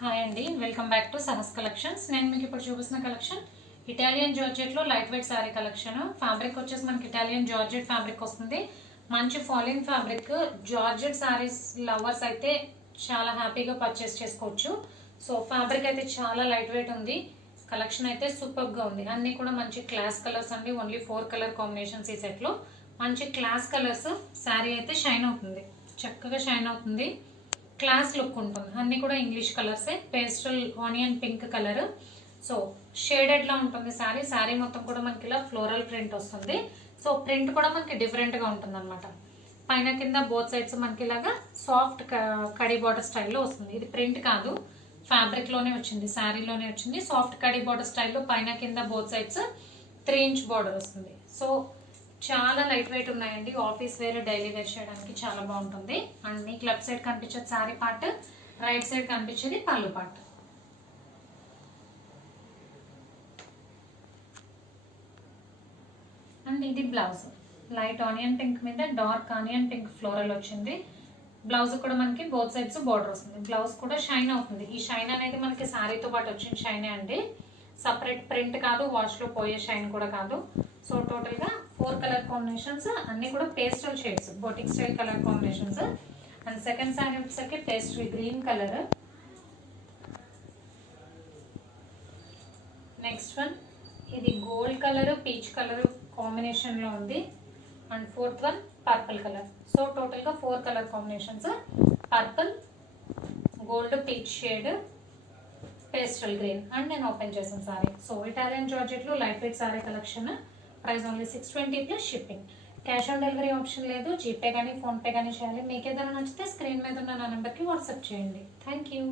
Hi అండి, welcome back to Sahas collections. నేను మీకు ఇప్పుడు చూపిస్తున్న కలెక్షన్ ఇటాలియన్ జార్జెట్లో light weight sari collection. Fabric వచ్చేసి మనకి ఇటాలియన్ జార్జెట్ ఫ్యాబ్రిక్ వస్తుంది. మంచి falling fabric. Georgette saris lovers అయితే చాలా హ్యాపీగా పర్చేస్ చేసుకోవచ్చు. సో ఫ్యాబ్రిక్ అయితే చాలా లైట్ వెయిట్ ఉంది. కలెక్షన్ అయితే సూపర్గా ఉంది. అన్నీ కూడా మంచి క్లాస్ కలర్స్ అండి. ఓన్లీ 4 కలర్ కాంబినేషన్స్ ఈ సెట్లో. మంచి క్లాస్ కలర్స్. శారీ అయితే షైన్ అవుతుంది, చక్కగా షైన్ అవుతుంది. క్లాస్ లుక్ ఉంటుంది. అన్నీ కూడా ఇంగ్లీష్ కలర్సే. Pastel onion pink colour. So షేడెడ్లా ఉంటుంది శారీ. శారీ మొత్తం కూడా మనకి ఇలా ఫ్లోరల్ ప్రింట్ వస్తుంది. సో ప్రింట్ కూడా మనకి డిఫరెంట్గా ఉంటుంది అనమాట. పైన కింద బోత్ సైడ్స్ మనకి ఇలాగా సాఫ్ట్ కడీ బార్డర్ స్టైల్లో వస్తుంది. ఇది ప్రింట్ కాదు, ఫ్యాబ్రిక్లోనే వచ్చింది, శారీలోనే వచ్చింది. సాఫ్ట్ కడీ బార్డర్ స్టైల్లో పైన కింద బోత్ సైడ్స్ 3 ఇంచ్ బార్డర్ వస్తుంది. సో చాలా లైట్ వెయిట్ ఉన్నాయండి. ఆఫీస్ వేర్, డైలీ వేర్ చేయడానికి చాలా బాగుంటుంది. అండ్ మీకు లెఫ్ట్ సైడ్ కనిపించేది శారీ పార్ట్, రైట్ సైడ్ కనిపించేది పళ్ళు పార్ట్. అండ్ ఇది బ్లౌజ్. లైట్ ఆనియన్ పింక్ మీద డార్క్ ఆనియన్ పింక్ ఫ్లోరల్ వచ్చింది. బ్లౌజ్ కూడా మనకి బోత్ సైడ్స్ బార్డర్ వస్తుంది. బ్లౌజ్ కూడా షైన్ అవుతుంది. ఈ షైన్ అనేది మనకి శారీతో పాటు వచ్చిన షైనే అండి. సపరేట్ ప్రింట్ కాదు, వాష్లో పోయే షైన్ కూడా కాదు. సో టోటల్గా 4 కలర్ కాంబినేషన్స్, అన్నీ కూడా pastel shades, boutique style colour combinations. And second sari వచ్చేసరికి pastel green colour. Next one ఇది గోల్డ్ కలర్, పీచ్ కలర్ కాంబినేషన్లో ఉంది. And fourth one purple colour. So టోటల్గా 4 colour combinations. Purple, gold, peach shade, pastel green. And నేను open చేసిన sari. So Italian జార్జెట్లో light weight sari collection. Price only 620 plus shipping. Cash on delivery option లేదు. GPay కానీ PhonePe కానీ చేయాలి. మీకు ఏదైనా నచ్చితే స్క్రీన్ మీద ఉన్న నా నెంబర్కి వాట్సాప్ చేయండి. Thank you.